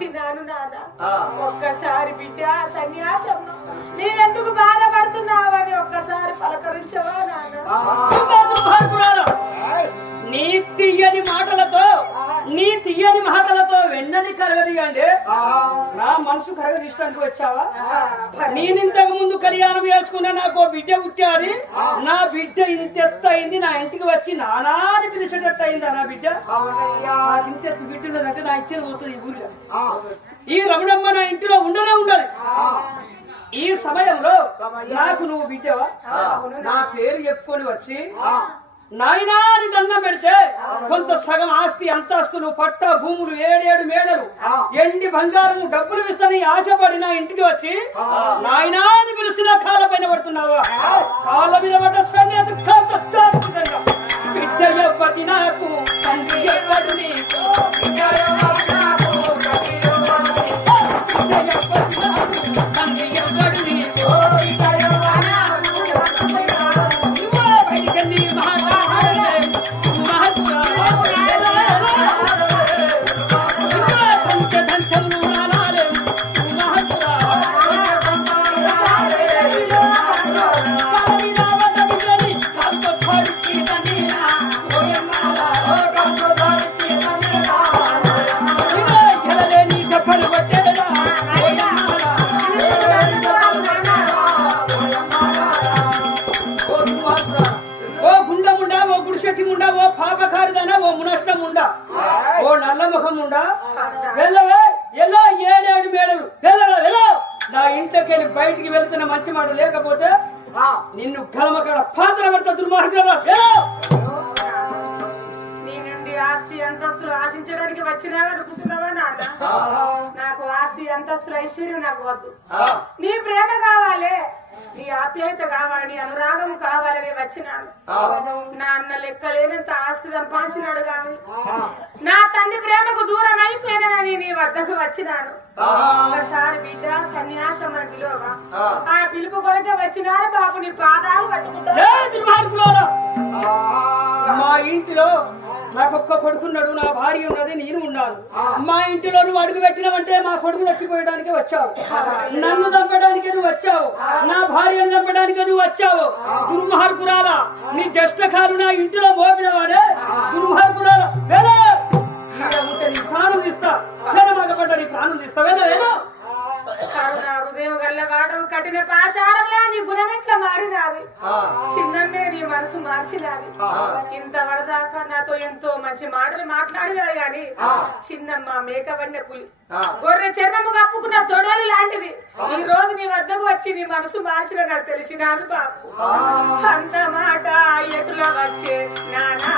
వచ్చినాను నాన్న ఒక్కసారి బిడ్డ సన్యాసం నీవెందుకు బాధపడుతున్నావని ఒక్కసారి పలకరించవా నాన్న నీ తీయని మాటలతో నీ తీయని మాటలతో వెన్నని కరగదీయండి మనసు కరగదీయడానికి వచ్చావా? నేనింతకు ముందు కళ్యాణం చేసుకున్న నాకు బిడ్డ పుట్టాది. నా బిడ్డ ఇంత ఎత్తు అయింది నా ఇంటికి వచ్చి నానా అని పిలిచేటట్టు అయిందా నా బిడ్డ? నాకు ఇంత ఎత్తు బిడ్డ ఉన్నదంటే నా ఇచ్చేది పోతుంది ఈ ఊరిలో. ఈ రమణమ్మ నా ఇంటిలో ఉండనే ఉండదు. ఈ సమయంలో నాకు నువ్వు బిడ్డవా? నా పేరు చెప్పుకొని వచ్చి నాయనా అని దండం పెడితే కొంత సగం ఆస్తి అంతస్తులు పట్ట భూములు ఏడేడు మేడలు ఎండి బంగారం డబ్బులు ఇస్తానని ఆశపడి నా ఇంటికి వచ్చి నాయనా అని పిలిచిన కాళ్ళ పైన పడుతున్నావా? కాళ్ళ మీద పడ్డ చాపుతుందా? బిడ్డ నాకు? తండ్రి నాకు, ఓ నల్ల ముఖం ముండా వెళ్ళవే ఎల్లో ఏడేడు మేడలు. వెళ్ళవే వెళ్ళ. నా ఇంట్లోకి బయటికి వెళ్తున్న మంచి మాట లేకపోతే నిన్ను కలమకడ పాత్ర పడతా దుర్మార్గులు ఆశించడానికి వచ్చినా అనుకుంటున్నావా నాన్న? నాకు ఆస్తి అంతస్తులు ఐశ్వర్యం నాకు వద్దు. నీ ప్రేమ కావాలి. నీ ఆప్యాయత కావాలి నీ అనురాగం కావాలని వచ్చినాను. నా అన్న లెక్కలేనంత ఆస్తి సంపాదించినాడు కానీ నా తండ్రి ప్రేమకు దూరం అయిపోయినని నీ వద్దకు వచ్చినాను. ఒకసారి బిడ్డ సన్యాసం అని పిలువవా ఆ. పిలుపు కొరకే వచ్చినారు బాబు నీ పాదాలు పట్టుకుంటా! మా ఇంటిలో నాకు ఒక్క కొడుకున్నాడు నా భార్య ఉన్నది నేను ఉన్నాను. మా ఇంటిలో నువ్వు అడుగు పెట్టినావంటే మా కొడుకు చచ్చిపోయడానికి వచ్చావు. నన్ను చంపడానికి నువ్వు వచ్చావు. నా భార్యను చంపడానికి నువ్వు వచ్చావు. దుర్మార్గురాలా నీ దష్టకారు నా ఇంటిలో మోపినవాడే. దుర్మార్గురాలా వెళ్ళ. ఉంటే నీ ప్రాణం తీస్తా. క్షణమగపడ్డ నీ ప్రాణం తీస్తా. వెళ్ళ వెళ్ళ. కరుణ హృదయం గల్లవాడు కఠిన పాషాణంలా నీ గుణం ఎట్లా మారినాది చిన్నన్నే నీ మనసు మార్చినాది ఇంత వరదాకా నాతో ఎంతో మంచి మాటలు మాట్లాడినాడు గాని చిన్నమ్మ మేకవన్నె పులి. గొర్రె చర్మము కప్పుకున్న తొడలు లాంటిది ఈ రోజు నీ వద్దకు వచ్చి నీ మనసు మార్చిన నాకు తెలిసినాను బాబు. అంత మాట ఎటులా వచ్చే? నానా.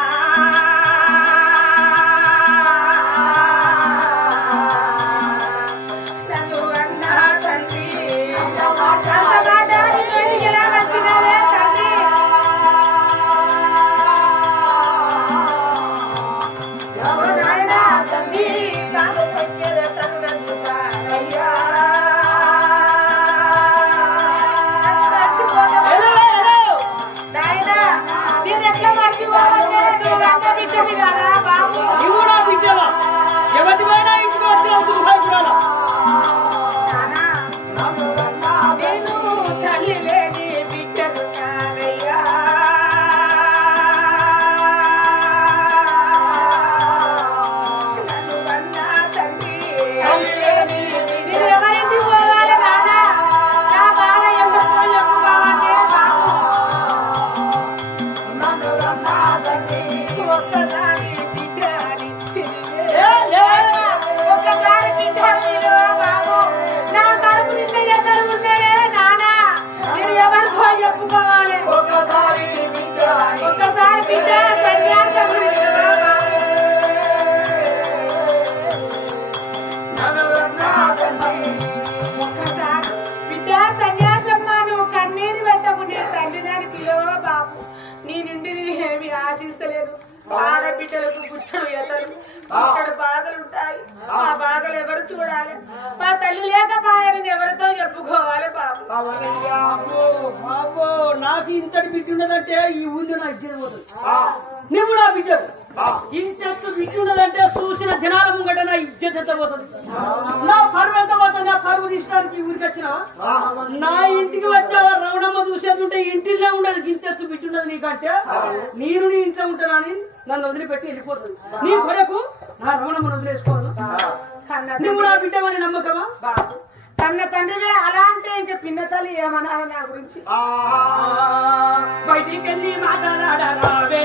చూడాలి. మా తల్లి లేకపోయారని ఎవరితో చెప్పుకోవాలి బాబు. బాబో నాకు ఇంతటి బిడ్డ ఉన్నదంటే ఈ ఊళ్ళో నా ఇజ్జత పోతుంది నువ్వు నా బిడ్డ ఇంతెత్తు బిడ్డ ఉన్నదంటే చూసిన జనాల ముంగట నా ఇజ్జత ఎంత పోతుంది? నా పరువు ఎంత పోతుంది? నా పరువు తీసడానికి ఈ ఊరికి వచ్చినావా నా ఇంటికి వచ్చావా రవణమ్మ చూసేది ఉంటే ఇంటిలో ఉండదు. ఇంతెత్తు బిడ్డ ఉన్నది నీకంటే. నేను నీ ఇంట్లో ఉంటానని నన్ను వదిలిపెట్టి వెళ్ళిపోతుంది. నీ కొరకు నా రవణమ్మను వదిలేసుకోను కన్న నువ్వు నా బిడ్డమని నమ్మకమా? కన్న తండ్రివే అలా అంటే ఇంకా పిన్న తల్లి ఏమన్నారు నా గురించి? బయటికి వెళ్ళి మాట్లాడారావే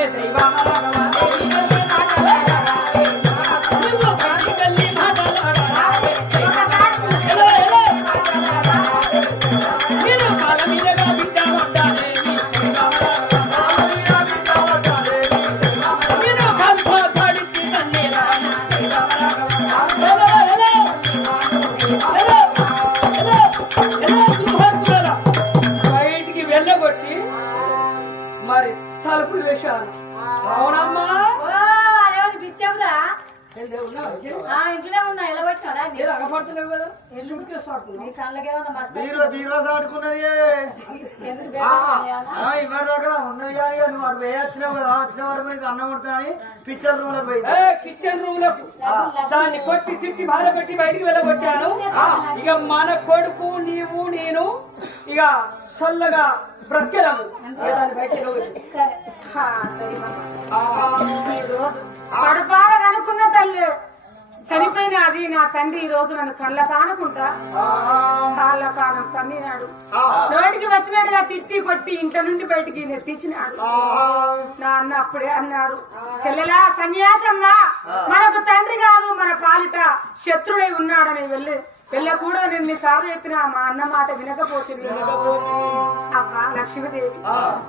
ఉన్నది కానీ నువ్వు వేయచ్చినావు కదా వచ్చిన వరకు నీకు అన్నం కొడుతున్నాని పిక్చర్ రూమ్ కిచెన్ రూమ్లో దాన్ని కొట్టి తిట్టి బాధ పెట్టి బయటికి వెళ్ళగొట్టాను ఇక మన కొడుకు నీవు నేను ఇక చల్లగా బ్రతికెదాము ఇక కడుపార కనుక్కున్న తల్లి. చనిపోయిన అది నా తండ్రి ఈ రోజు నన్ను కళ్ళ కానుకుంటా. కాళ్ళ కానం కన్నీనాడు నోటికి వచ్చినట్టుగా తిట్టి కొట్టి ఇంట్లో నుండి బయటికి నెత్తించినాడు. నా అన్న అప్పుడే అన్నాడు చెల్లెలా సన్యాసంగా. మనకు తండ్రి కాదు మన పాలిట శత్రుడై ఉన్నాడని వెళ్ళి వెళ్ళకూడా నేను సార్లు చెప్పిన మా అన్న మాట వినకపోతుంది అమ్మా లక్ష్మీదేవి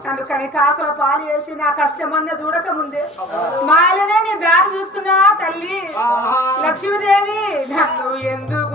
నన్ను కని కాకుల పాలు వేసి నా కష్టమన్న చూడక ముందే మాయలనే నీ దారి చూసుకున్నావా తల్లి లక్ష్మీదేవి నన్ను ఎందుకు